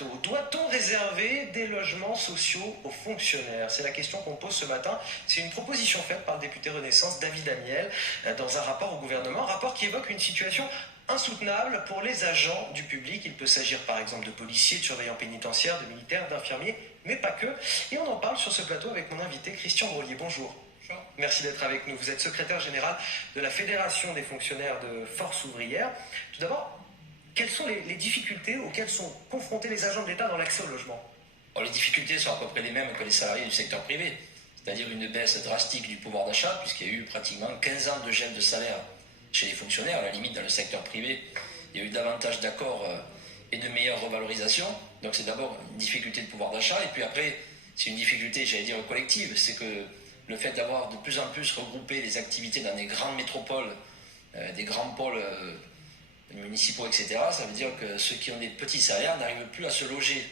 Plateau. Doit-on réserver des logements sociaux aux fonctionnaires? C'est la question qu'on pose ce matin. C'est une proposition faite par le député Renaissance David Amiel dans un rapport au gouvernement, un rapport qui évoque une situation insoutenable pour les agents du public. Il peut s'agir par exemple de policiers, de surveillants pénitentiaires, de militaires, d'infirmiers, mais pas que. Et on en parle sur ce plateau avec mon invité Christian Grolier. Bonjour. Bonjour. Merci d'être avec nous. Vous êtes secrétaire général de la Fédération des fonctionnaires de force ouvrière. Tout d'abord, quelles sont les difficultés auxquelles sont confrontés les agents de l'État dans l'accès au logement? Les difficultés sont à peu près les mêmes que les salariés du secteur privé, c'est-à-dire une baisse drastique du pouvoir d'achat, puisqu'il y a eu pratiquement 15 ans de gel de salaire chez les fonctionnaires. À la limite, dans le secteur privé, il y a eu davantage d'accords et de meilleures revalorisations. Donc c'est d'abord une difficulté de pouvoir d'achat, et puis après, c'est une difficulté, j'allais dire, collective. C'est que le fait d'avoir de plus en plus regroupé les activités dans des grandes métropoles, des grands pôles municipaux, etc., ça veut dire que ceux qui ont des petits salaires n'arrivent plus à se loger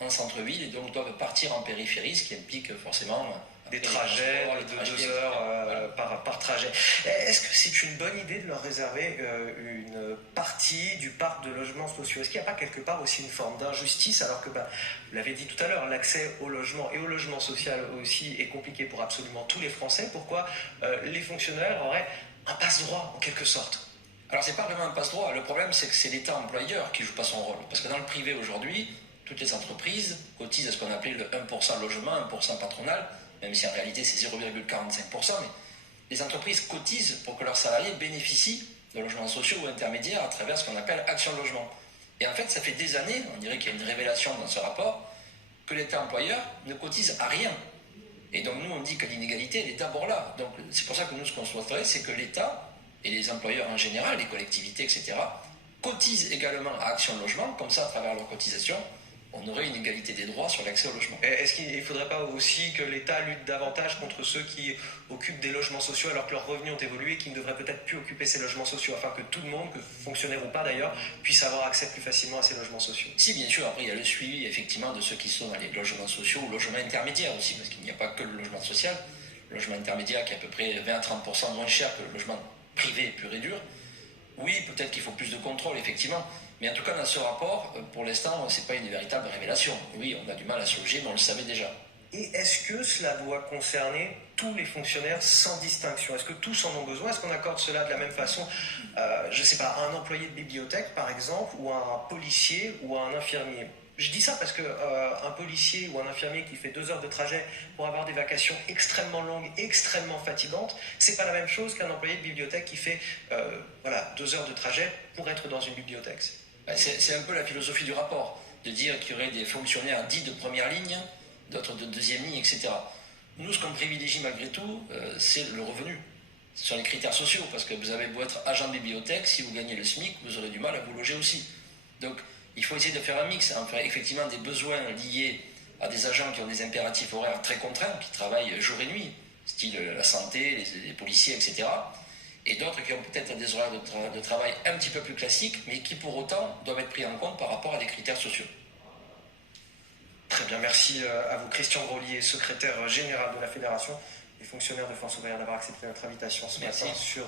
en centre-ville et donc doivent partir en périphérie, ce qui implique forcément des trajets de 2 heures par trajet. Est-ce que c'est une bonne idée de leur réserver une partie du parc de logements sociaux? Est-ce qu'il n'y a pas quelque part aussi une forme d'injustice, alors que, vous l'avez dit tout à l'heure, l'accès au logement et au logement social aussi est compliqué pour absolument tous les Français? Pourquoi les fonctionnaires auraient un passe-droit en quelque sorte? Alors c'est pas vraiment un passe-droit, le problème c'est que c'est l'État employeur qui joue pas son rôle. Parce que dans le privé aujourd'hui, toutes les entreprises cotisent à ce qu'on appelait le 1% logement, 1% patronal, même si en réalité c'est 0,45%, mais les entreprises cotisent pour que leurs salariés bénéficient de logements sociaux ou intermédiaires à travers ce qu'on appelle Action Logement. Et en fait ça fait des années, on dirait qu'il y a une révélation dans ce rapport, que l'État employeur ne cotise à rien. Et donc nous on dit que l'inégalité elle est d'abord là. Donc c'est pour ça que nous ce qu'on souhaiterait c'est que l'État et les employeurs en général, les collectivités, etc., cotisent également à Action Logement, comme ça, à travers leurs cotisations, on aurait une égalité des droits sur l'accès au logement. Est-ce qu'il ne faudrait pas aussi que l'État lutte davantage contre ceux qui occupent des logements sociaux alors que leurs revenus ont évolué et qui ne devraient peut-être plus occuper ces logements sociaux, afin que tout le monde, que fonctionnaire ou pas d'ailleurs, puisse avoir accès plus facilement à ces logements sociaux? Si, bien sûr, après il y a le suivi effectivement de ceux qui sont dans les logements sociaux ou logements intermédiaires aussi, parce qu'il n'y a pas que le logement social, le logement intermédiaire qui est à peu près 20 à 30% moins cher que le logement privé pur et dur. Oui, peut-être qu'il faut plus de contrôle, effectivement, mais en tout cas dans ce rapport, pour l'instant, c'est pas une véritable révélation. Oui, on a du mal à se loger, mais on le savait déjà. Et est-ce que cela doit concerner tous les fonctionnaires sans distinction? Est-ce que tous en ont besoin? Est-ce qu'on accorde cela de la même façon, je ne sais pas, à un employé de bibliothèque, par exemple, ou à un policier ou à un infirmier? Je dis ça parce qu'un policier ou un infirmier qui fait 2 heures de trajet pour avoir des vacations extrêmement longues, extrêmement fatigantes, c'est pas la même chose qu'un employé de bibliothèque qui fait 2 heures de trajet pour être dans une bibliothèque. C'est un peu la philosophie du rapport, de dire qu'il y aurait des fonctionnaires dits de première ligne, d'autres de deuxième ligne, etc. Nous, ce qu'on privilégie malgré tout, c'est le revenu. Ce sont les critères sociaux, parce que vous avez beau être agent de bibliothèque, si vous gagnez le SMIC, vous aurez du mal à vous loger aussi. Donc, il faut essayer de faire un mix, faire effectivement des besoins liés à des agents qui ont des impératifs horaires très contraints, qui travaillent jour et nuit, style la santé, les policiers, etc. Et d'autres qui ont peut-être des horaires de travail un petit peu plus classiques, mais qui pour autant doivent être pris en compte par rapport à des critères sociaux. Très bien, merci à vous Christian Grolier, secrétaire général de la Fédération des fonctionnaires de force ouvrière, d'avoir accepté notre invitation ce matin sur